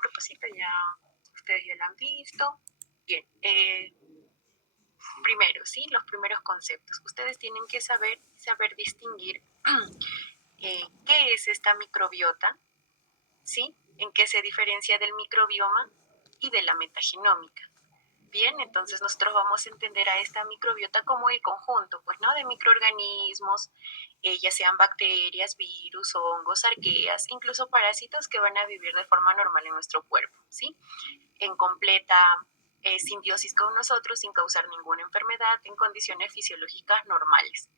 propósito ya ustedes ya lo han visto. Bien, primero, ¿sí? Los primeros conceptos. Ustedes tienen que saber distinguir qué es esta microbiota, ¿sí? En qué se diferencia del microbioma y de la metagenómica. Bien, entonces nosotros vamos a entender a esta microbiota como el conjunto, pues, ¿no? De microorganismos, ya sean bacterias, virus, hongos, arqueas, incluso parásitos que van a vivir de forma normal en nuestro cuerpo, ¿sí? En completa simbiosis con nosotros sin causar ninguna enfermedad en condiciones fisiológicas normales.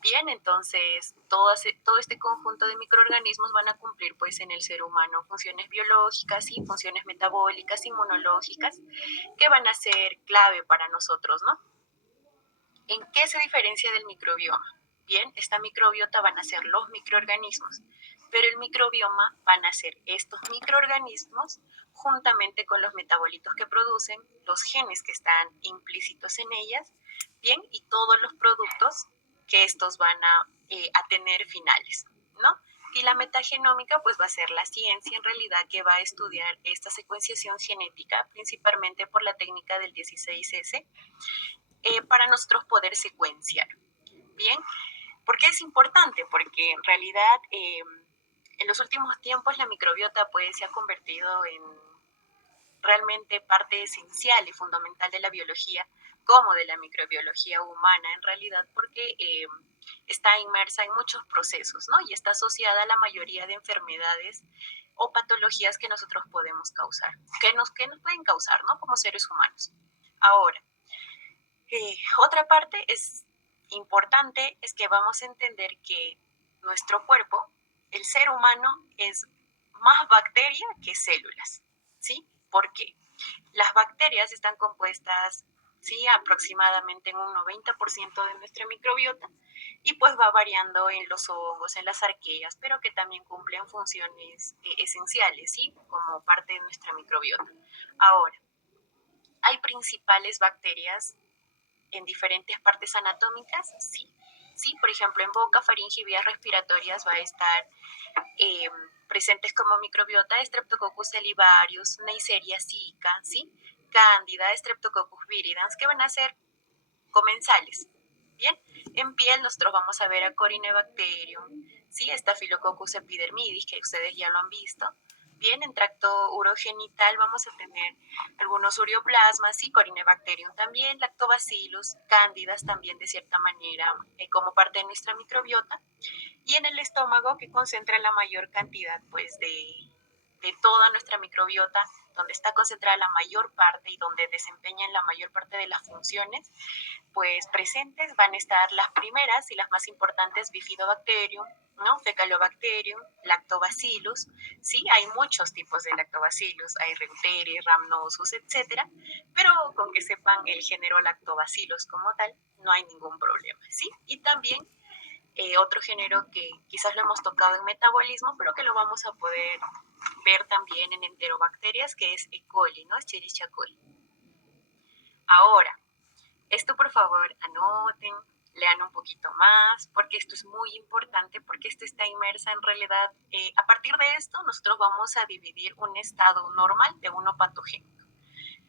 Bien, entonces todo este conjunto de microorganismos van a cumplir pues en el ser humano funciones biológicas y funciones metabólicas, inmunológicas, que van a ser clave para nosotros, ¿no? ¿En qué se diferencia del microbioma? Bien, esta microbiota van a ser los microorganismos, pero el microbioma van a ser estos microorganismos juntamente con los metabolitos que producen, los genes que están implícitos en ellas, bien, y todos los productos que estos van a tener finales, ¿no? Y la metagenómica pues va a ser la ciencia en realidad que va a estudiar esta secuenciación genética, principalmente por la técnica del 16S, para nosotros poder secuenciar. Bien, ¿por qué es importante? Porque en realidad en los últimos tiempos la microbiota pues se ha convertido en realmente parte esencial y fundamental de la biología, como de la microbiología humana en realidad, porque está inmersa en muchos procesos, ¿no? Y está asociada a la mayoría de enfermedades o patologías que nosotros podemos causar, que nos pueden causar, ¿no? Como seres humanos. Ahora, otra parte es importante es que vamos a entender que nuestro cuerpo, el ser humano, es más bacteria que células, ¿sí? ¿Por qué? Las bacterias están compuestas, sí, aproximadamente en un 90% de nuestra microbiota y pues va variando en los hongos, en las arqueas, pero que también cumplen funciones esenciales, ¿sí? Como parte de nuestra microbiota. Ahora, ¿hay principales bacterias en diferentes partes anatómicas? Sí. Sí, por ejemplo, en boca, faringe y vías respiratorias va a estar eh, presentes como microbiota Streptococcus salivarius, Neisseria zika, ¿sí? Cándida, Streptococcus viridans, que van a ser comensales. Bien, en piel nosotros vamos a ver a Corynebacterium, ¿sí? Staphylococcus epidermidis, que ustedes ya lo han visto. Bien, en tracto urogenital vamos a tener algunos ureoplasmas, sí, Corynebacterium también, lactobacillus, cándidas también de cierta manera como parte de nuestra microbiota. Y en el estómago, que concentra la mayor cantidad pues de toda nuestra microbiota, donde está concentrada la mayor parte y donde desempeñan la mayor parte de las funciones, pues presentes van a estar las primeras y las más importantes, Bifidobacterium, ¿no? Fecalobacterium, Lactobacillus, sí, hay muchos tipos de Lactobacillus, hay Reuteria, Rhamnosus, etcétera, pero con que sepan el género Lactobacillus como tal, no hay ningún problema, ¿sí? Y también otro género que quizás lo hemos tocado en metabolismo, pero que lo vamos a poder ver también en enterobacterias, que es E. coli, ¿no? Escherichia coli. Ahora, esto por favor anoten, lean un poquito más, porque esto es muy importante, porque esto está inmersa en realidad. A partir de esto, nosotros vamos a dividir un estado normal de uno patogénico.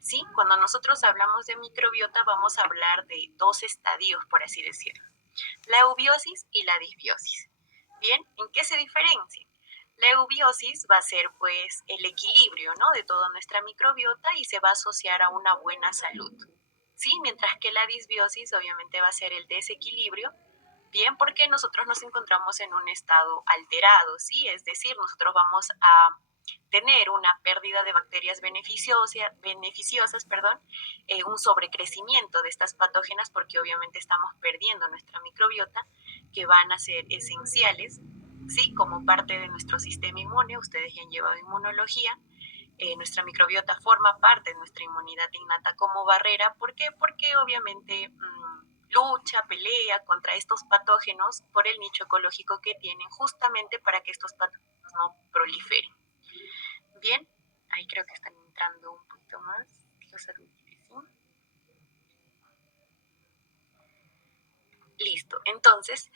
¿Sí? Cuando nosotros hablamos de microbiota, vamos a hablar de dos estadios, por así decirlo: la eubiosis y la disbiosis. Bien, ¿en qué se diferencian? La eubiosis va a ser pues el equilibrio, ¿no? De toda nuestra microbiota y se va a asociar a una buena salud. ¿Sí? Mientras que la disbiosis obviamente va a ser el desequilibrio, bien, porque nosotros nos encontramos en un estado alterado, ¿sí? Es decir, nosotros vamos a tener una pérdida de bacterias beneficiosas, un sobrecrecimiento de estas patógenas, porque obviamente estamos perdiendo nuestra microbiota, que van a ser esenciales, ¿sí? Como parte de nuestro sistema inmune. Ustedes ya han llevado inmunología. Nuestra microbiota forma parte de nuestra inmunidad innata como barrera. ¿Por qué? Porque obviamente lucha, pelea contra estos patógenos por el nicho ecológico que tienen, justamente para que estos patógenos no proliferen. Bien, ahí creo que están entrando un poquito más. Listo, entonces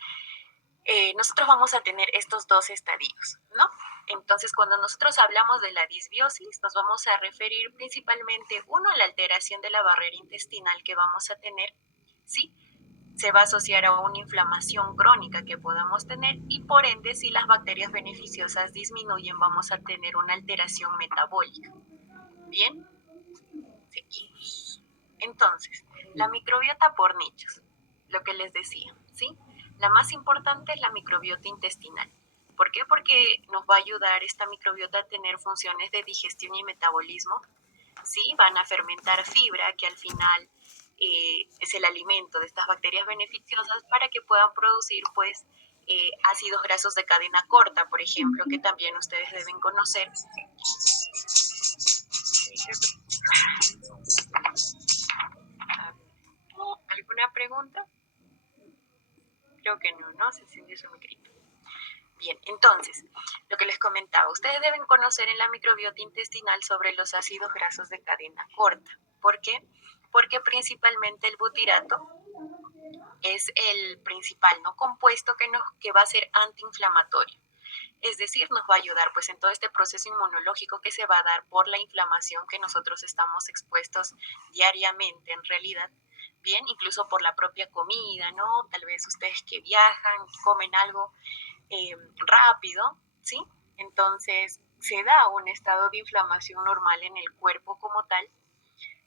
nosotros vamos a tener estos dos estadios, ¿no? Entonces, cuando nosotros hablamos de la disbiosis, nos vamos a referir principalmente, uno, a la alteración de la barrera intestinal que vamos a tener, ¿sí? Se va a asociar a una inflamación crónica que podamos tener y por ende, si las bacterias beneficiosas disminuyen, vamos a tener una alteración metabólica. Bien, seguimos. Entonces, la microbiota por nichos, lo que les decía, ¿sí? La más importante es la microbiota intestinal. ¿Por qué? Porque nos va a ayudar esta microbiota a tener funciones de digestión y metabolismo, ¿sí? Van a fermentar fibra, que al final es el alimento de estas bacterias beneficiosas para que puedan producir, pues, ácidos grasos de cadena corta, por ejemplo, que también ustedes deben conocer. ¿Alguna pregunta? Creo que no, ¿no? Se encendió su micrito. Bien, entonces, lo que les comentaba, ustedes deben conocer en la microbiota intestinal sobre los ácidos grasos de cadena corta. ¿Por qué? Porque principalmente el butirato es el principal, ¿no?, compuesto que va a ser antiinflamatorio. Es decir, nos va a ayudar pues en todo este proceso inmunológico que se va a dar por la inflamación que nosotros estamos expuestos diariamente en realidad. Bien, incluso por la propia comida, ¿no? Tal vez ustedes que viajan, comen algo rápido, ¿sí? Entonces se da un estado de inflamación normal en el cuerpo como tal,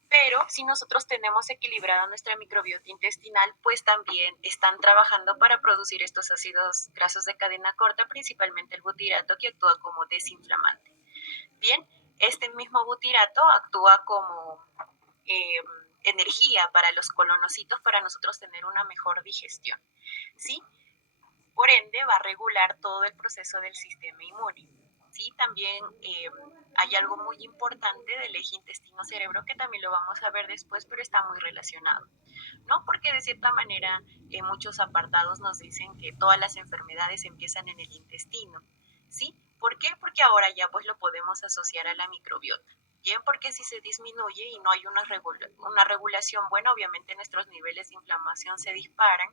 pero si nosotros tenemos equilibrada nuestra microbiota intestinal, pues también están trabajando para producir estos ácidos grasos de cadena corta, principalmente el butirato, que actúa como desinflamante. Bien, este mismo butirato actúa como eh, energía para los colonocitos para nosotros tener una mejor digestión, ¿sí? Por ende, va a regular todo el proceso del sistema inmune. ¿Sí? También hay algo muy importante del eje intestino-cerebro que también lo vamos a ver después, pero está muy relacionado, ¿no? Porque de cierta manera muchos apartados nos dicen que todas las enfermedades empiezan en el intestino, ¿sí? ¿Por qué? Porque ahora ya pues lo podemos asociar a la microbiota. Bien, porque si se disminuye y no hay una regulación buena, obviamente nuestros niveles de inflamación se disparan.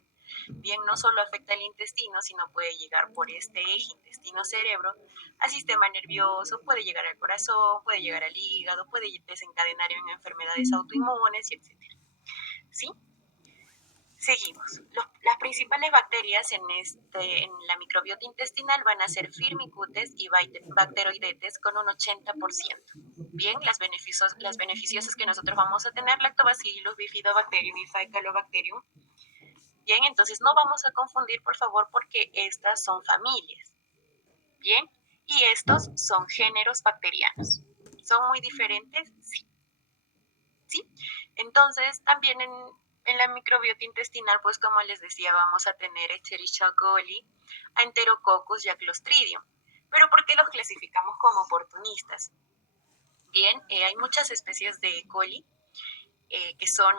Bien, no solo afecta al intestino, sino puede llegar por este eje intestino-cerebro al sistema nervioso, puede llegar al corazón, puede llegar al hígado, puede desencadenar en enfermedades autoinmunes, etc. ¿Sí? Seguimos. Las principales bacterias en la microbiota intestinal van a ser Firmicutes y Bacteroidetes con un 80%. Bien, las beneficiosas que nosotros vamos a tener, Lactobacillus, Bifidobacterium y Faecalobacterium. Bien, entonces no vamos a confundir, por favor, porque estas son familias. Bien, y estos son géneros bacterianos. ¿Son muy diferentes? Sí. ¿Sí? Entonces, también en la microbiota intestinal, pues como les decía, vamos a tener Escherichia coli, a Enterococcus y a Clostridium. ¿Pero por qué los clasificamos como oportunistas? Bien, hay muchas especies de coli que son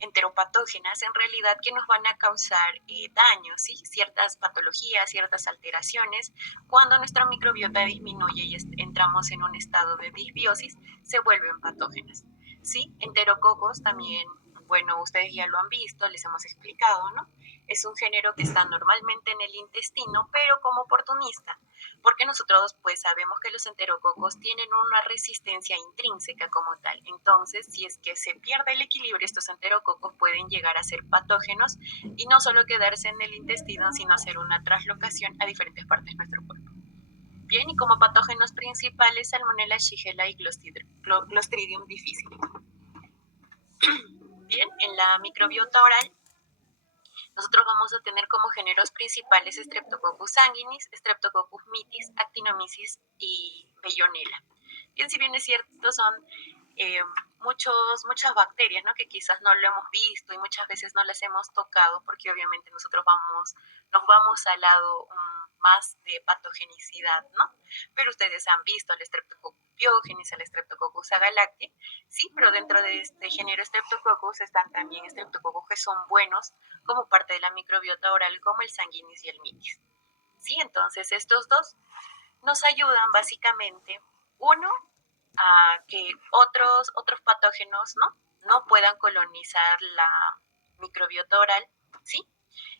enteropatógenas en realidad, que nos van a causar daños, ¿sí? Ciertas patologías, ciertas alteraciones. Cuando nuestra microbiota disminuye y entramos en un estado de disbiosis, se vuelven patógenas, ¿sí? Enterococos también, bueno, ustedes ya lo han visto, les hemos explicado, ¿no? Es un género que está normalmente en el intestino, pero como oportunista, porque nosotros pues sabemos que los enterococos tienen una resistencia intrínseca como tal. Entonces, si es que se pierde el equilibrio, estos enterococos pueden llegar a ser patógenos y no solo quedarse en el intestino, sino hacer una traslocación a diferentes partes de nuestro cuerpo. Bien, y como patógenos principales, Salmonella, Shigella y Clostridium difficile. Bien, en la microbiota oral nosotros vamos a tener como géneros principales Streptococcus sanguinis, Streptococcus mitis, Actinomyces y Bellonella. Bien, si bien es cierto, son muchas bacterias, ¿no?, que quizás no lo hemos visto y muchas veces no las hemos tocado porque obviamente nosotros nos vamos al lado más de patogenicidad, ¿no? Pero ustedes han visto al Streptococcus pyogenes, al Streptococcus agalactiae, sí, pero dentro de este género Streptococcus están también Streptococcus que son buenos como parte de la microbiota oral, como el sanguinis y el mitis. Sí, entonces estos dos nos ayudan básicamente, uno, a que otros patógenos no puedan colonizar la microbiota oral, ¿sí?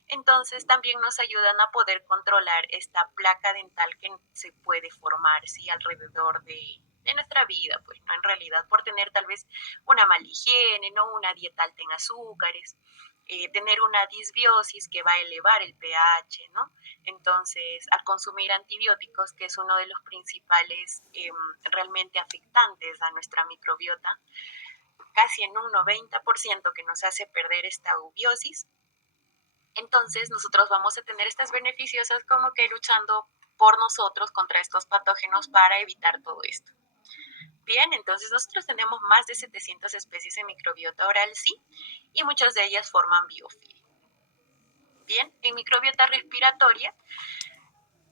Entonces también nos ayudan a poder controlar esta placa dental que se puede formar, ¿sí? Alrededor de nuestra vida, pues, ¿no? En realidad, por tener tal vez una mala higiene, ¿no? Una dieta alta en azúcares, tener una disbiosis que va a elevar el pH, ¿no? Entonces, al consumir antibióticos, que es uno de los principales realmente afectantes a nuestra microbiota, casi en un 90% que nos hace perder esta eubiosis, entonces nosotros vamos a tener estas beneficiosas como que luchando por nosotros contra estos patógenos para evitar todo esto. Bien, entonces nosotros tenemos más de 700 especies en microbiota oral, sí, y muchas de ellas forman biofilm. Bien, en microbiota respiratoria,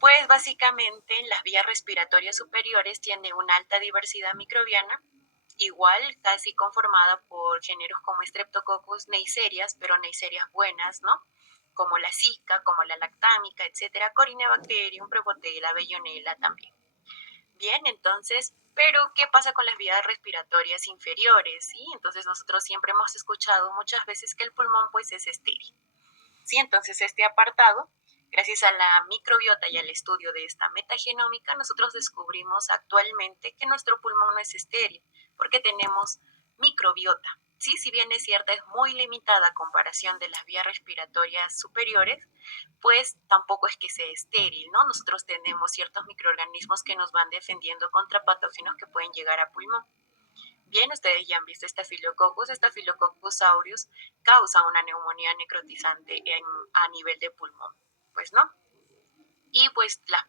pues básicamente las vías respiratorias superiores tienen una alta diversidad microbiana, igual casi conformada por géneros como Streptococcus neisseria, pero neisseria buenas, ¿no? Como la Zika, como la lactámica, etcétera, Corynebacterium, Prevotella, Bellonella también. Bien, entonces, pero ¿qué pasa con las vías respiratorias inferiores? ¿Sí? Entonces nosotros siempre hemos escuchado muchas veces que el pulmón pues es estéril. ¿Sí? Entonces este apartado, gracias a la microbiota y al estudio de esta metagenómica, nosotros descubrimos actualmente que nuestro pulmón no es estéril, porque tenemos microbiota. Sí, si bien es cierta, es muy limitada a comparación de las vías respiratorias superiores, pues tampoco es que sea estéril, ¿no? Nosotros tenemos ciertos microorganismos que nos van defendiendo contra patógenos que pueden llegar a pulmón. Bien, ustedes ya han visto Staphylococcus aureus causa una neumonía necrotizante a nivel de pulmón, pues no. Y pues la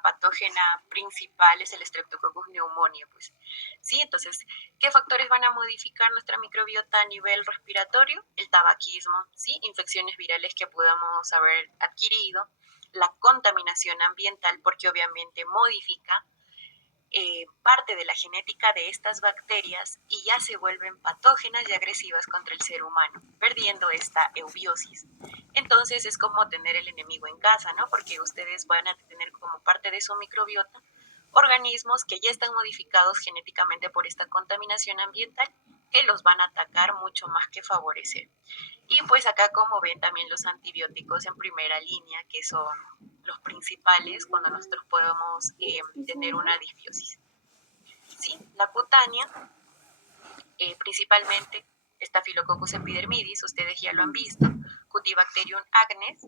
patógena principal es el Streptococcus pneumoniae, pues. Sí, entonces, ¿qué factores van a modificar nuestra microbiota a nivel respiratorio? El tabaquismo, ¿sí? Infecciones virales que podamos haber adquirido, la contaminación ambiental, porque obviamente modifica parte de la genética de estas bacterias y ya se vuelven patógenas y agresivas contra el ser humano, perdiendo esta eubiosis. Entonces es como tener el enemigo en casa, ¿no? Porque ustedes van a tener como parte de su microbiota organismos que ya están modificados genéticamente por esta contaminación ambiental que los van a atacar mucho más que favorecer. Y pues acá como ven también los antibióticos en primera línea, que son los principales cuando nosotros podemos tener una disbiosis. ¿Sí? La cutánea, principalmente Staphylococcus epidermidis, ustedes ya lo han visto, Cutibacterium acnes.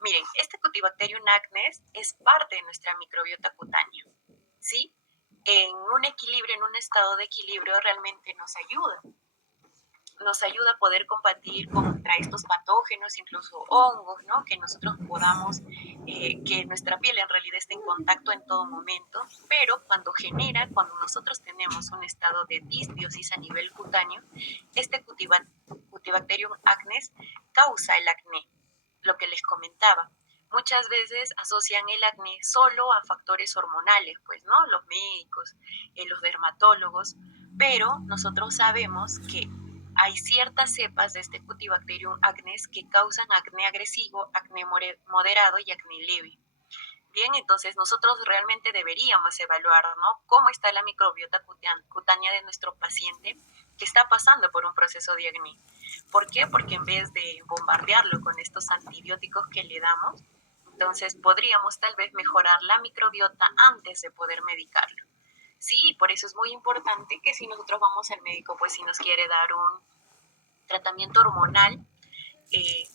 Miren, este Cutibacterium acnes es parte de nuestra microbiota cutánea, ¿sí? En un equilibrio, en un estado de equilibrio realmente nos ayuda a poder combatir contra estos patógenos, incluso hongos, ¿no? Que nosotros podamos, que nuestra piel en realidad esté en contacto en todo momento, pero cuando nosotros tenemos un estado de disbiosis a nivel cutáneo, este Cutibacterium acnes causa el acné, lo que les comentaba. Muchas veces asocian el acné solo a factores hormonales, pues, ¿no? Los médicos, los dermatólogos, pero nosotros sabemos que hay ciertas cepas de este Cutibacterium acnes que causan acné agresivo, acné moderado y acné leve. Bien, entonces nosotros realmente deberíamos evaluar, ¿no? Cómo está la microbiota cutánea de nuestro paciente que está pasando por un proceso de acné. ¿Por qué? Porque en vez de bombardearlo con estos antibióticos que le damos, entonces podríamos tal vez mejorar la microbiota antes de poder medicarlo. Sí, por eso es muy importante que si nosotros vamos al médico, pues si nos quiere dar un tratamiento hormonal,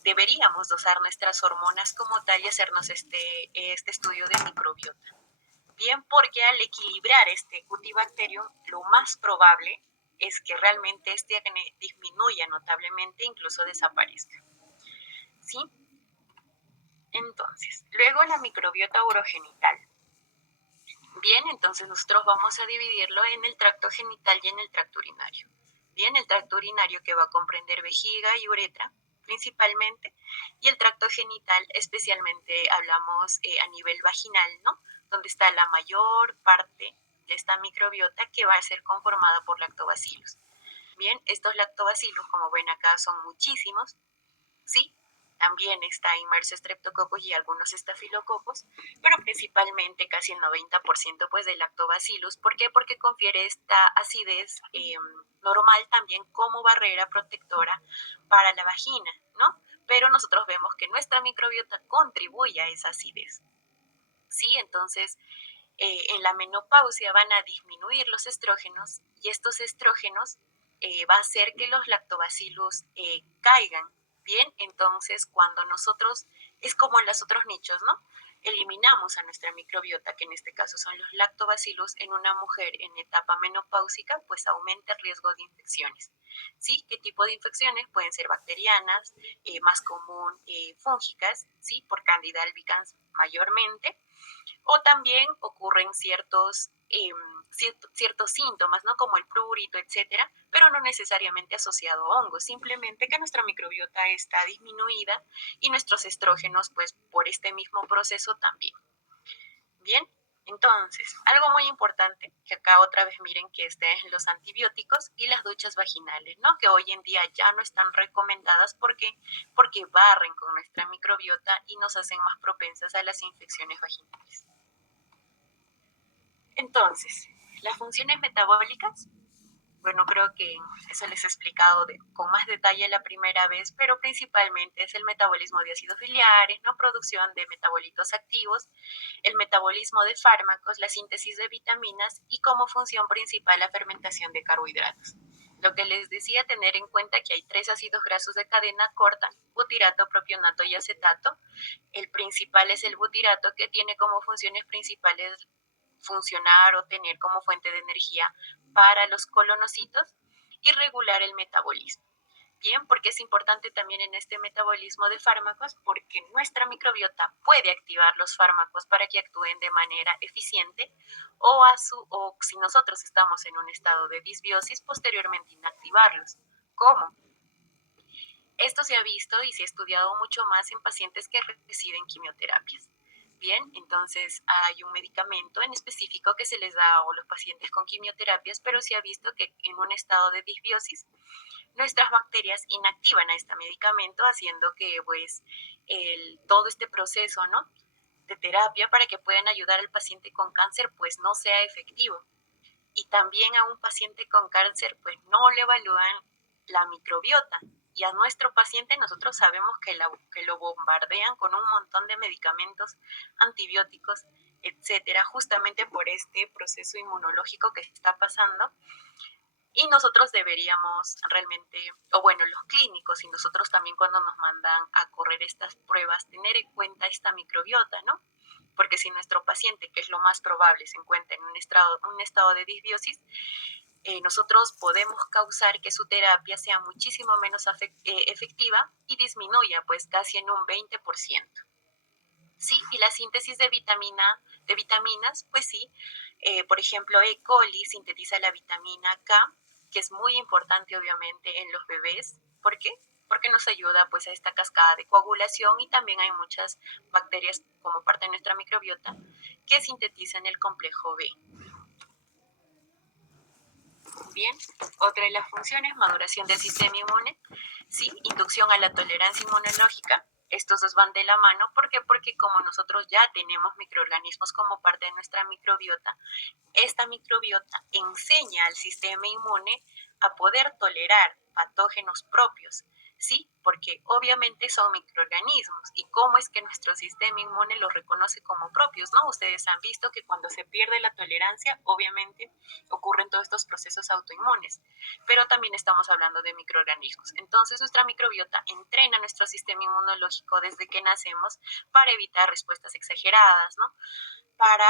deberíamos dosar nuestras hormonas como tal y hacernos este estudio de microbiota. Bien, porque al equilibrar este Cutibacterium, lo más probable es que realmente este acné disminuya notablemente, incluso desaparezca. ¿Sí? Entonces, luego la microbiota urogenital. Bien, entonces nosotros vamos a dividirlo en el tracto genital y en el tracto urinario. Bien, el tracto urinario que va a comprender vejiga y uretra principalmente, y el tracto genital especialmente hablamos a nivel vaginal, ¿no? Donde está la mayor parte de esta microbiota que va a ser conformada por lactobacillus. Bien, estos lactobacillus, como ven acá, son muchísimos, ¿sí? También está inmerso Streptococcus y algunos estafilococos, pero principalmente casi el 90% pues de lactobacillus. ¿Por qué? Porque confiere esta acidez normal también como barrera protectora para la vagina, ¿no? pero nosotros vemos que nuestra microbiota contribuye a esa acidez. ¿Sí? Entonces, en la menopausia van a disminuir los estrógenos y estos estrógenos va a hacer que los lactobacillus caigan. Bien, entonces cuando nosotros, es como en los otros nichos, ¿no? Eliminamos a nuestra microbiota, que en este caso son los lactobacillus, en una mujer en etapa menopáusica, pues aumenta el riesgo de infecciones. ¿Sí? ¿Qué tipo de infecciones? Pueden ser bacterianas, más común fúngicas, ¿sí? Por Candida albicans mayormente, o también ocurren ciertos síntomas, ¿no? Como el prurito, etcétera, pero no necesariamente asociado a hongos, simplemente que nuestra microbiota está disminuida y nuestros estrógenos, pues por este mismo proceso también. Bien, entonces, algo muy importante, que acá otra vez miren que estén los antibióticos y las duchas vaginales, ¿no? Que hoy en día ya no están recomendadas porque barren con nuestra microbiota y nos hacen más propensas a las infecciones vaginales. Entonces, las funciones metabólicas, bueno, creo que eso les he explicado con más detalle la primera vez, pero principalmente es el metabolismo de ácidos biliares, ¿no? Producción de metabolitos activos, el metabolismo de fármacos, la síntesis de vitaminas y como función principal la fermentación de carbohidratos. Lo que les decía, tener en cuenta que hay 3 ácidos grasos de cadena corta, butirato, propionato y acetato. El principal es el butirato, que tiene como funciones principales funcionar o tener como fuente de energía para los colonocitos y regular el metabolismo. Bien, porque es importante también en este metabolismo de fármacos, porque nuestra microbiota puede activar los fármacos para que actúen de manera eficiente o si nosotros estamos en un estado de disbiosis, posteriormente inactivarlos. ¿Cómo? Esto se ha visto y se ha estudiado mucho más en pacientes que reciben quimioterapias. Bien, entonces hay un medicamento en específico que se les da a los pacientes con quimioterapias, pero se ha visto que en un estado de disbiosis nuestras bacterias inactivan a este medicamento, haciendo que pues todo este proceso, ¿no?, de terapia para que puedan ayudar al paciente con cáncer pues no sea efectivo. Y también a un paciente con cáncer pues no le evalúan la microbiota. Y a nuestro paciente nosotros sabemos que lo bombardean con un montón de medicamentos, antibióticos, etcétera, justamente por este proceso inmunológico que está pasando. Y nosotros deberíamos realmente, o bueno, los clínicos y nosotros también cuando nos mandan a correr estas pruebas, tener en cuenta esta microbiota, ¿no? Porque si nuestro paciente, que es lo más probable, se encuentra en un estado de disbiosis, nosotros podemos causar que su terapia sea muchísimo menos efectiva y disminuya pues casi en un 20%. Sí, y la síntesis de vitaminas, pues sí, por ejemplo, E. coli sintetiza la vitamina K, que es muy importante obviamente en los bebés. ¿Por qué? Porque nos ayuda pues a esta cascada de coagulación, y también hay muchas bacterias como parte de nuestra microbiota que sintetizan el complejo B. Bien, otra de las funciones, maduración del sistema inmune, sí, inducción a la tolerancia inmunológica. Estos dos van de la mano. ¿Por qué? Porque como nosotros ya tenemos microorganismos como parte de nuestra microbiota, esta microbiota enseña al sistema inmune a poder tolerar patógenos propios, ¿sí? Porque obviamente son microorganismos. ¿Y cómo es que nuestro sistema inmune los reconoce como propios, no? Ustedes han visto que cuando se pierde la tolerancia, obviamente ocurren todos estos procesos autoinmunes, pero también estamos hablando de microorganismos. Entonces nuestra microbiota entrena nuestro sistema inmunológico desde que nacemos para evitar respuestas exageradas, ¿no? Para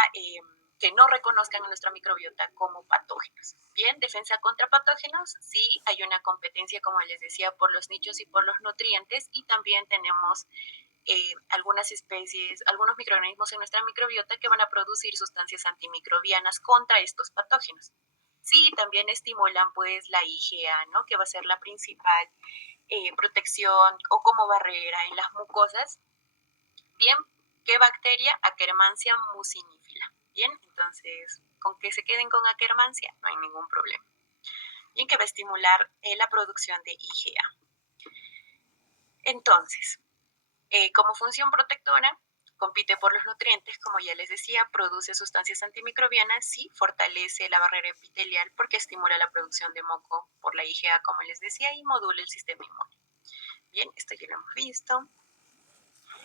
que no reconozcan a nuestra microbiota como patógenos. Bien, defensa contra patógenos, sí, hay una competencia, como les decía, por los nichos y por los nutrientes, y también tenemos algunas especies, algunos microorganismos en nuestra microbiota que van a producir sustancias antimicrobianas contra estos patógenos. Sí, también estimulan pues la IgA, ¿no?, que va a ser la principal protección o como barrera en las mucosas. Bien, ¿qué bacteria? Akkermansia mucinifila. Bien, entonces, con que se queden con Akkermansia no hay ningún problema. Bien, que va a estimular la producción de IgA. Entonces, como función protectora, compite por los nutrientes, como ya les decía, produce sustancias antimicrobianas, sí, fortalece la barrera epitelial porque estimula la producción de moco por la IgA, como les decía, y modula el sistema inmune. Bien, esto ya lo hemos visto.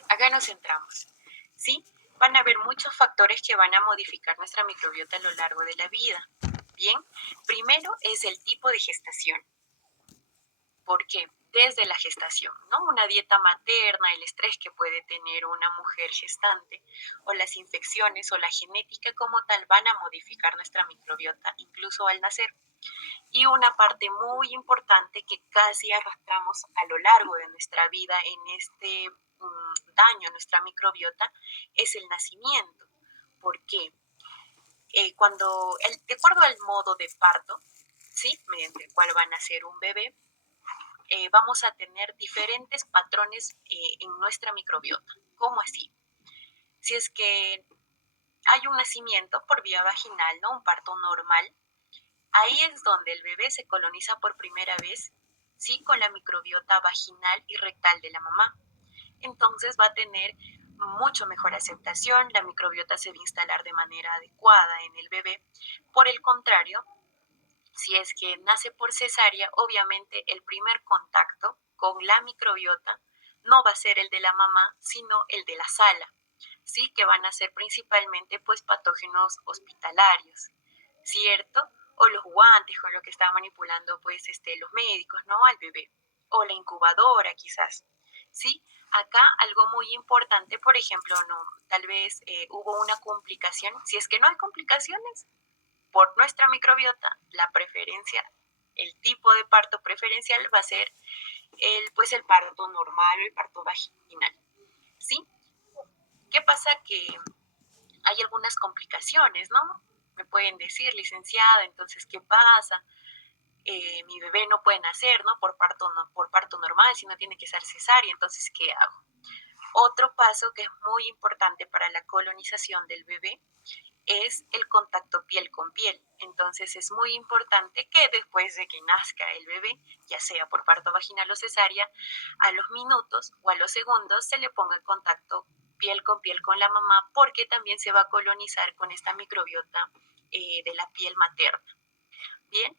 Acá nos centramos, ¿sí? Van a haber muchos factores que van a modificar nuestra microbiota a lo largo de la vida. Bien, primero es el tipo de gestación. ¿Por qué? Desde la gestación, ¿no? Una dieta materna, el estrés que puede tener una mujer gestante, o las infecciones o la genética como tal van a modificar nuestra microbiota incluso al nacer. Y una parte muy importante que casi arrastramos a lo largo de nuestra vida en este daño a nuestra microbiota es el nacimiento. ¿Por qué? De acuerdo al modo de parto, ¿sí? Mediante el cual va a nacer un bebé, vamos a tener diferentes patrones en nuestra microbiota. ¿Cómo así? Si es que hay un nacimiento por vía vaginal, ¿no? Un parto normal, ahí es donde el bebé se coloniza por primera vez, sí, con la microbiota vaginal y rectal de la mamá. Entonces va a tener mucho mejor aceptación, la microbiota se va a instalar de manera adecuada en el bebé. Por el contrario, si es que nace por cesárea, obviamente el primer contacto con la microbiota no va a ser el de la mamá, sino el de la sala, sí, que van a ser principalmente pues patógenos hospitalarios, ¿cierto? O los guantes con lo que está manipulando pues los médicos, ¿no? Al bebé. O la incubadora quizás, ¿sí? Acá algo muy importante, por ejemplo, no, tal vez hubo una complicación. Si es que no hay complicaciones, por nuestra microbiota, la preferencia, el tipo de parto preferencial va a ser el parto normal o el parto vaginal, ¿sí? ¿Qué pasa? Que hay algunas complicaciones, ¿no? Me pueden decir, licenciada, entonces, ¿qué pasa? Mi bebé no puede nacer, ¿no? Por parto normal, sino tiene que ser cesárea, entonces, ¿qué hago? Otro paso que es muy importante para la colonización del bebé es el contacto piel con piel. Entonces es muy importante que después de que nazca el bebé, ya sea por parto vaginal o cesárea, a los minutos o a los segundos se le ponga en contacto piel con la mamá, porque también se va a colonizar con esta microbiota de la piel materna. Bien,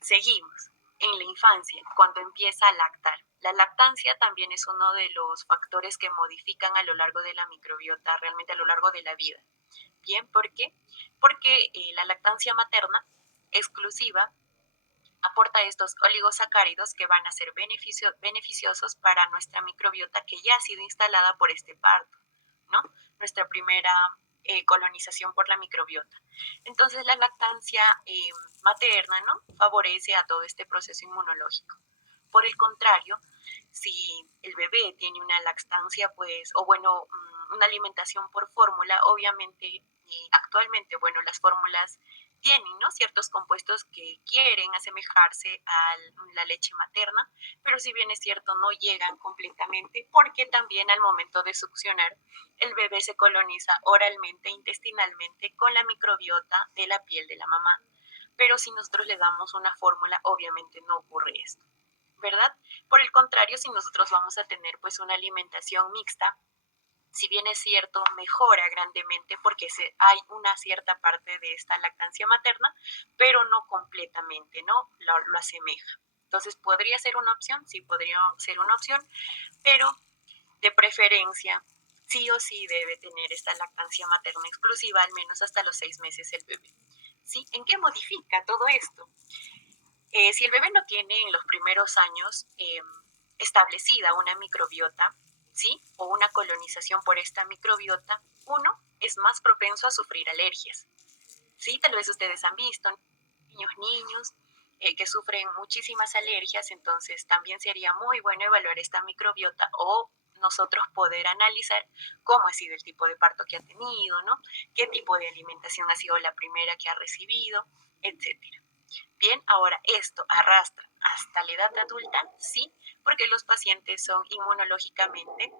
seguimos. En la infancia, cuando empieza a lactar. La lactancia también es uno de los factores que modifican a lo largo de la microbiota, realmente a lo largo de la vida. Bien, ¿por qué? Porque la lactancia materna exclusiva aporta estos oligosacáridos que van a ser beneficiosos para nuestra microbiota que ya ha sido instalada por este parto, ¿no? Nuestra primera colonización por la microbiota. Entonces la lactancia materna, ¿no? Favorece a todo este proceso inmunológico. Por el contrario, si el bebé tiene una lactancia, pues, o bueno, una alimentación por fórmula, obviamente, y actualmente, bueno, las fórmulas tienen, ¿no? Ciertos compuestos que quieren asemejarse a la leche materna, pero si bien es cierto, no llegan completamente, porque también al momento de succionar, el bebé se coloniza oralmente, intestinalmente, con la microbiota de la piel de la mamá. Pero si nosotros le damos una fórmula, obviamente no ocurre esto, ¿verdad? Por el contrario, si nosotros vamos a tener pues una alimentación mixta, si bien es cierto, mejora grandemente porque hay una cierta parte de esta lactancia materna, pero no completamente, ¿no? Lo asemeja. Entonces, ¿podría ser una opción? Sí, podría ser una opción, pero de preferencia, sí o sí debe tener esta lactancia materna exclusiva, al menos hasta los 6 meses el bebé. ¿Sí? ¿En qué modifica todo esto? Si el bebé no tiene en los primeros años establecida una microbiota, ¿sí? O una colonización por esta microbiota, uno es más propenso a sufrir alergias, ¿sí? Tal vez ustedes han visto niños que sufren muchísimas alergias, entonces también sería muy bueno evaluar esta microbiota o nosotros poder analizar cómo ha sido el tipo de parto que ha tenido, ¿no? Qué tipo de alimentación ha sido la primera que ha recibido, etcétera. Bien, ahora esto arrastra hasta la edad adulta, sí, porque los pacientes son inmunológicamente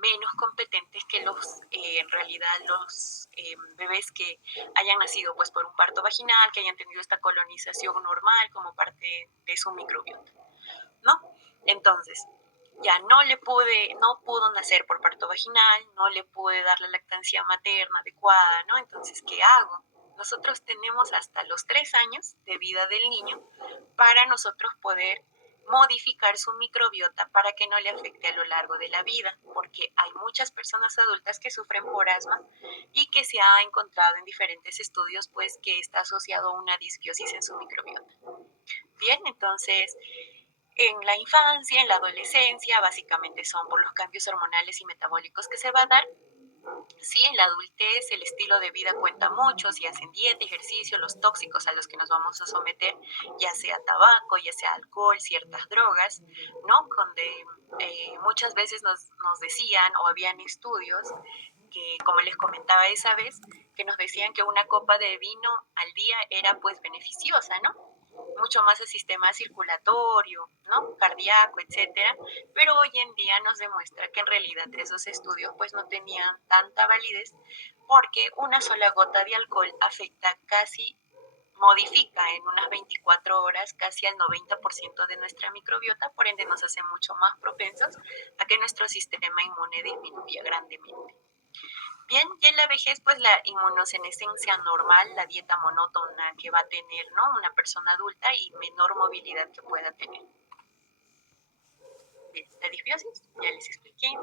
menos competentes que en realidad los bebés que hayan nacido pues por un parto vaginal, que hayan tenido esta colonización normal como parte de su microbiota, ¿no? Entonces, ya no pudo nacer por parto vaginal, no le pude dar la lactancia materna adecuada, ¿no? Entonces, ¿qué hago? Nosotros tenemos hasta los 3 años de vida del niño para nosotros poder modificar su microbiota para que no le afecte a lo largo de la vida, porque hay muchas personas adultas que sufren por asma y que se ha encontrado en diferentes estudios pues que está asociado a una disbiosis en su microbiota. Bien, entonces en la infancia, en la adolescencia, básicamente son por los cambios hormonales y metabólicos que se va a dar. Sí, en la adultez el estilo de vida cuenta mucho, si hacen dieta, ejercicio, los tóxicos a los que nos vamos a someter, ya sea tabaco, ya sea alcohol, ciertas drogas, ¿no? Donde muchas veces nos decían o habían estudios que, como les comentaba esa vez, que nos decían que una copa de vino al día era pues beneficiosa, ¿no? Mucho más el sistema circulatorio, ¿no? Cardíaco, etcétera, pero hoy en día nos demuestra que en realidad esos estudios pues no tenían tanta validez porque una sola gota de alcohol afecta casi, modifica en unas 24 horas casi al 90% de nuestra microbiota, por ende nos hace mucho más propensos a que nuestro sistema inmune disminuya grandemente. Bien, y en la vejez, pues la inmunosenescencia normal, la dieta monótona que va a tener, ¿no? Una persona adulta y menor movilidad que pueda tener. Bien, la disbiosis, ya les expliqué,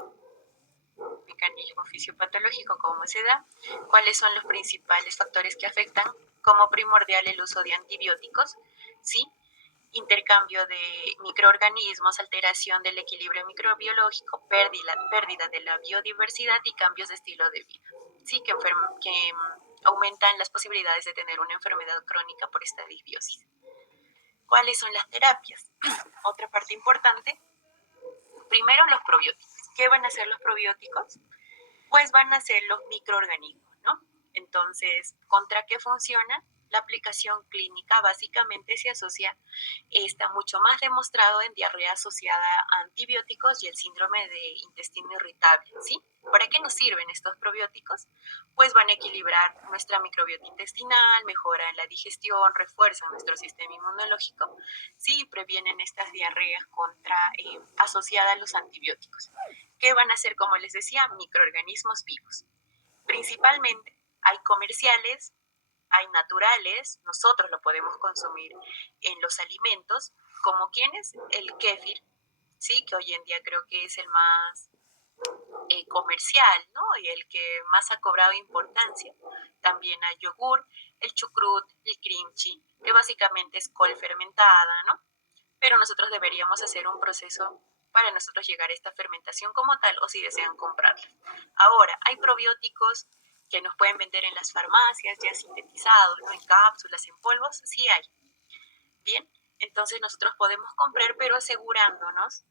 mecanismo fisiopatológico, cómo se da, cuáles son los principales factores que afectan, como primordial el uso de antibióticos, ¿sí? Intercambio de microorganismos, alteración del equilibrio microbiológico, pérdida de la biodiversidad y cambios de estilo de vida, ¿sí? que aumentan las posibilidades de tener una enfermedad crónica por esta disbiosis. ¿Cuáles son las terapias? Otra parte importante, primero los probióticos. ¿Qué van a hacer los probióticos? Pues van a ser los microorganismos, ¿no? Entonces, ¿contra qué funciona? La aplicación clínica básicamente se asocia, está mucho más demostrado en diarrea asociada a antibióticos y el síndrome de intestino irritable, ¿sí? ¿Para qué nos sirven estos probióticos? Pues van a equilibrar nuestra microbiota intestinal, mejoran la digestión, refuerzan nuestro sistema inmunológico, sí, previenen estas diarreas asociadas a los antibióticos. ¿Qué van a ser, como les decía, microorganismos vivos? Principalmente hay comerciales, hay naturales, nosotros lo podemos consumir en los alimentos, como quienes, el kéfir, sí, que hoy en día creo que es el más comercial, ¿no? Y el que más ha cobrado importancia. También hay yogur, el chucrut, el kimchi, que básicamente es col fermentada, ¿no? Pero nosotros deberíamos hacer un proceso para nosotros llegar a esta fermentación como tal o si desean comprarla. Ahora, hay probióticos que nos pueden vender en las farmacias ya sintetizados, ¿no? En cápsulas, en polvos, sí hay. Bien, entonces nosotros podemos comprar pero asegurándonos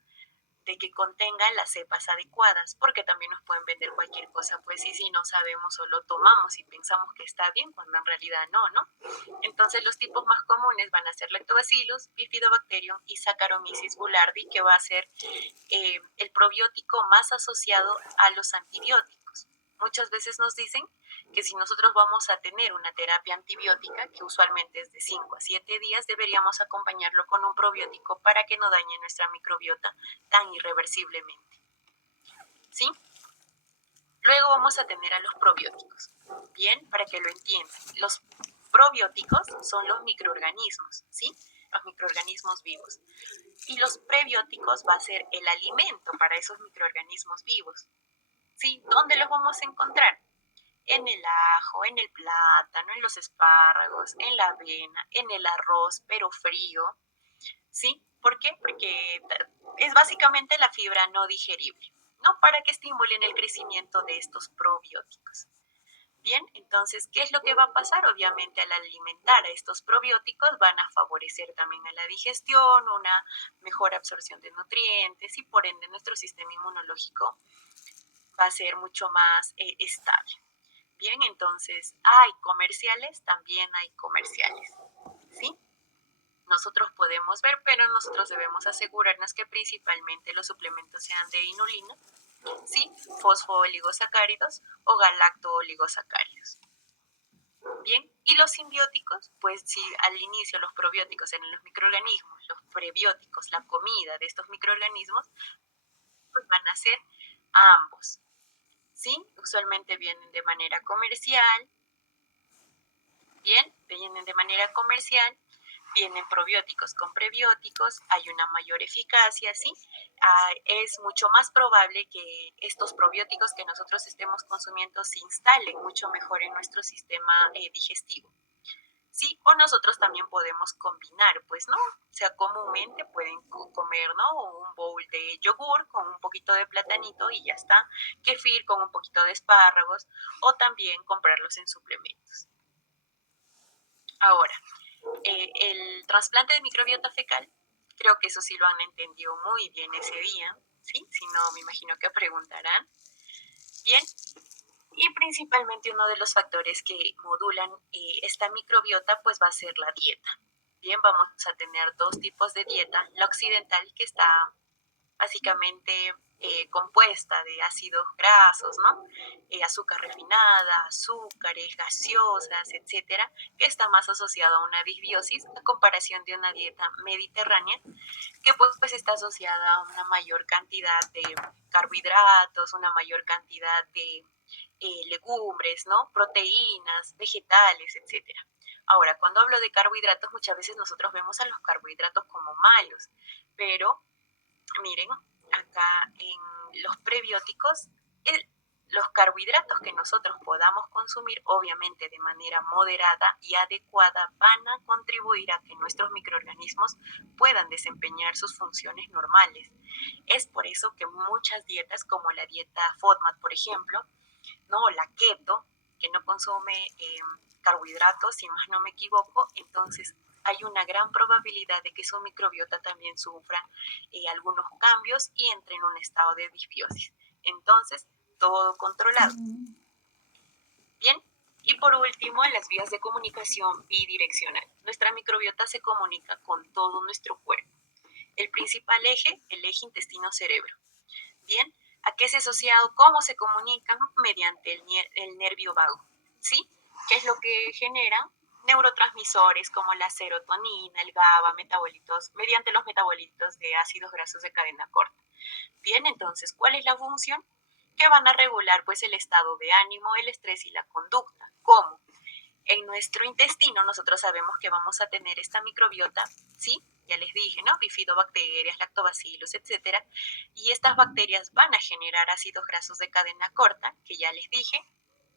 de que contengan las cepas adecuadas, porque también nos pueden vender cualquier cosa, pues y si no sabemos o lo tomamos y pensamos que está bien, cuando en realidad no, ¿no? Entonces los tipos más comunes van a ser Lactobacillus, Bifidobacterium y Saccharomyces boulardii, que va a ser el probiótico más asociado a los antibióticos. Muchas veces nos dicen que si nosotros vamos a tener una terapia antibiótica, que usualmente es de 5 a 7 días, deberíamos acompañarlo con un probiótico para que no dañe nuestra microbiota tan irreversiblemente. ¿Sí? Luego vamos a tener a los probióticos. Bien, para que lo entiendan. Los probióticos son los microorganismos, ¿sí? Los microorganismos vivos. Y los prebióticos va a ser el alimento para esos microorganismos vivos. ¿Sí? ¿Dónde los vamos a encontrar? En el ajo, en el plátano, en los espárragos, en la avena, en el arroz, pero frío. ¿Sí? ¿Por qué? Porque es básicamente la fibra no digerible, ¿no? Para que estimulen el crecimiento de estos probióticos. Bien, entonces, ¿qué es lo que va a pasar? Obviamente, al alimentar a estos probióticos van a favorecer también a la digestión, una mejor absorción de nutrientes y por ende nuestro sistema inmunológico va a ser mucho más estable. Bien, entonces, ¿hay comerciales? También hay comerciales, ¿sí? Nosotros podemos ver, pero nosotros debemos asegurarnos que principalmente los suplementos sean de inulina, ¿sí? Fosfooligosacáridos o galactooligosacáridos. Bien, y los simbióticos, pues si al inicio los probióticos eran los microorganismos, los prebióticos, la comida de estos microorganismos, pues van a ser a ambos, ¿sí? Usualmente vienen de manera comercial, bien, vienen de manera comercial, Vienen probióticos con prebióticos, hay una mayor eficacia, ¿sí? Es mucho más probable que estos probióticos que nosotros estemos consumiendo se instalen mucho mejor en nuestro sistema digestivo. Sí, o nosotros también podemos combinar, pues, ¿no? O sea, comúnmente pueden comer, ¿no? Un bowl de yogur con un poquito de platanito y ya está. Kefir con un poquito de espárragos o también comprarlos en suplementos. Ahora, el trasplante de microbiota fecal, creo que eso sí lo han entendido muy bien ese día, ¿sí? Si no, me imagino que preguntarán. Bien, y principalmente uno de los factores que modulan esta microbiota pues va a ser la dieta. Bien, vamos a tener dos tipos de dieta. La occidental, que está básicamente compuesta de ácidos grasos, ¿no? Azúcar refinada, azúcares, gaseosas, etcétera, que está más asociada a una disbiosis a comparación de una dieta mediterránea que pues está asociada a una mayor cantidad de carbohidratos, una mayor cantidad de legumbres, ¿no? Proteínas, vegetales, etcétera. Ahora, cuando hablo de carbohidratos, muchas veces nosotros vemos a los carbohidratos como malos, pero miren, acá en los prebióticos, los carbohidratos que nosotros podamos consumir, obviamente de manera moderada y adecuada, van a contribuir a que nuestros microorganismos puedan desempeñar sus funciones normales. Es por eso que muchas dietas, como la dieta FODMAP, por ejemplo, ¿no? La keto, que no consume carbohidratos, si más no me equivoco, entonces hay una gran probabilidad de que su microbiota también sufra algunos cambios y entre en un estado de disbiosis. Entonces, todo controlado. Bien, y por último, en las vías de comunicación bidireccional. Nuestra microbiota se comunica con todo nuestro cuerpo. El principal eje, el eje intestino-cerebro. Bien, ¿a qué es asociado? ¿Cómo se comunican? Mediante el nervio vago, ¿sí? ¿Qué es lo que genera? Neurotransmisores como la serotonina, el GABA, metabolitos, mediante los metabolitos de ácidos grasos de cadena corta. Bien, entonces, ¿cuál es la función? Que van a regular pues el estado de ánimo, el estrés y la conducta. ¿Cómo? En nuestro intestino nosotros sabemos que vamos a tener esta microbiota, ¿sí? Ya les dije, ¿no? Bifidobacterias, lactobacillus, etcétera. Y estas bacterias van a generar ácidos grasos de cadena corta, que ya les dije,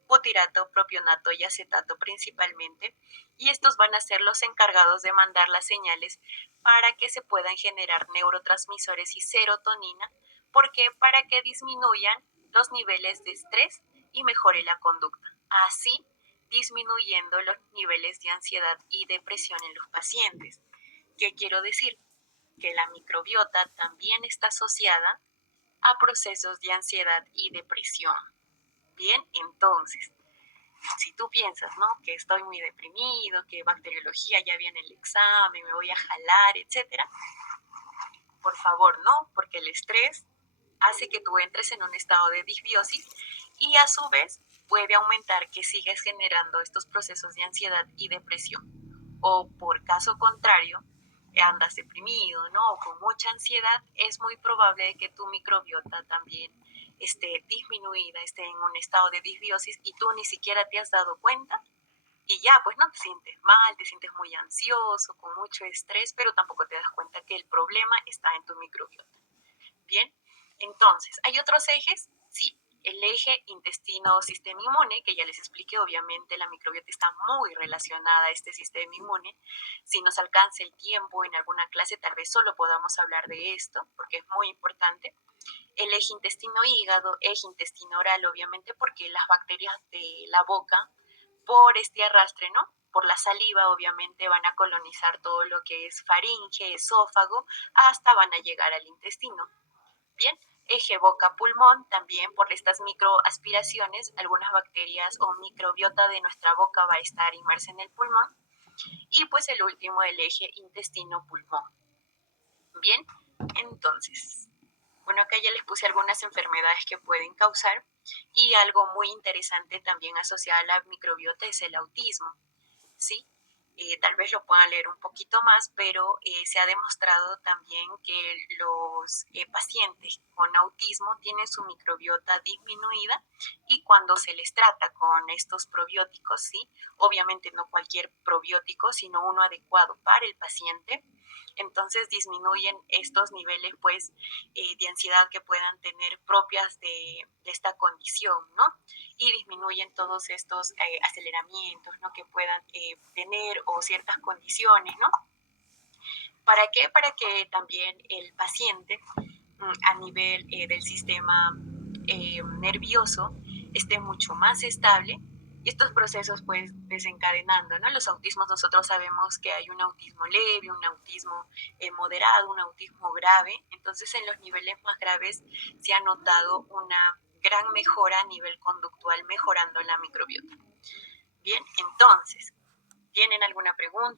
butirato, propionato y acetato principalmente. Y estos van a ser los encargados de mandar las señales para que se puedan generar neurotransmisores y serotonina. ¿Por qué? Para que disminuyan los niveles de estrés y mejore la conducta. Así disminuyendo los niveles de ansiedad y depresión en los pacientes. ¿Qué quiero decir? Que la microbiota también está asociada a procesos de ansiedad y depresión. Bien, entonces, si tú piensas, ¿no? Que estoy muy deprimido, que bacteriología ya viene el examen, me voy a jalar, etcétera, por favor, no, porque el estrés hace que tú entres en un estado de disbiosis y a su vez puede aumentar que sigues generando estos procesos de ansiedad y depresión. O por caso contrario, andas deprimido, ¿no? O con mucha ansiedad, es muy probable que tu microbiota también esté disminuida, esté en un estado de disbiosis y tú ni siquiera te has dado cuenta y ya, pues no te sientes mal, te sientes muy ansioso, con mucho estrés, pero tampoco te das cuenta que el problema está en tu microbiota. Bien, entonces, ¿hay otros ejes? Sí, el eje intestino-sistema inmune, que ya les expliqué, obviamente la microbiota está muy relacionada a este sistema inmune. Si nos alcanza el tiempo en alguna clase, tal vez solo podamos hablar de esto, porque es muy importante. El eje intestino-hígado, eje intestino-oral, obviamente, porque las bacterias de la boca, por este arrastre, ¿no? Por la saliva, obviamente, van a colonizar todo lo que es faringe, esófago, hasta van a llegar al intestino. Bien, eje boca-pulmón, también por estas microaspiraciones, algunas bacterias o microbiota de nuestra boca va a estar inmersa en el pulmón. Y pues el último, el eje intestino-pulmón. Bien, entonces, bueno, acá ya les puse algunas enfermedades que pueden causar y algo muy interesante también asociado a la microbiota es el autismo, ¿sí? tal vez lo puedan leer un poquito más, pero se ha demostrado también que los pacientes con autismo tienen su microbiota disminuida y cuando se les trata con estos probióticos, ¿sí? Obviamente no cualquier probiótico, sino uno adecuado para el paciente, entonces disminuyen estos niveles pues de ansiedad que puedan tener propias de esta condición, ¿no? Y disminuyen todos estos aceleramientos, ¿no? Que puedan tener o ciertas condiciones, ¿no? ¿Para qué? Para que también el paciente a nivel del sistema nervioso esté mucho más estable y estos procesos pues desencadenando, ¿no? Los autismos nosotros sabemos que hay un autismo leve, un autismo moderado, un autismo grave, entonces en los niveles más graves se ha notado una gran mejora a nivel conductual mejorando la microbiota. Bien, entonces, ¿tienen alguna pregunta?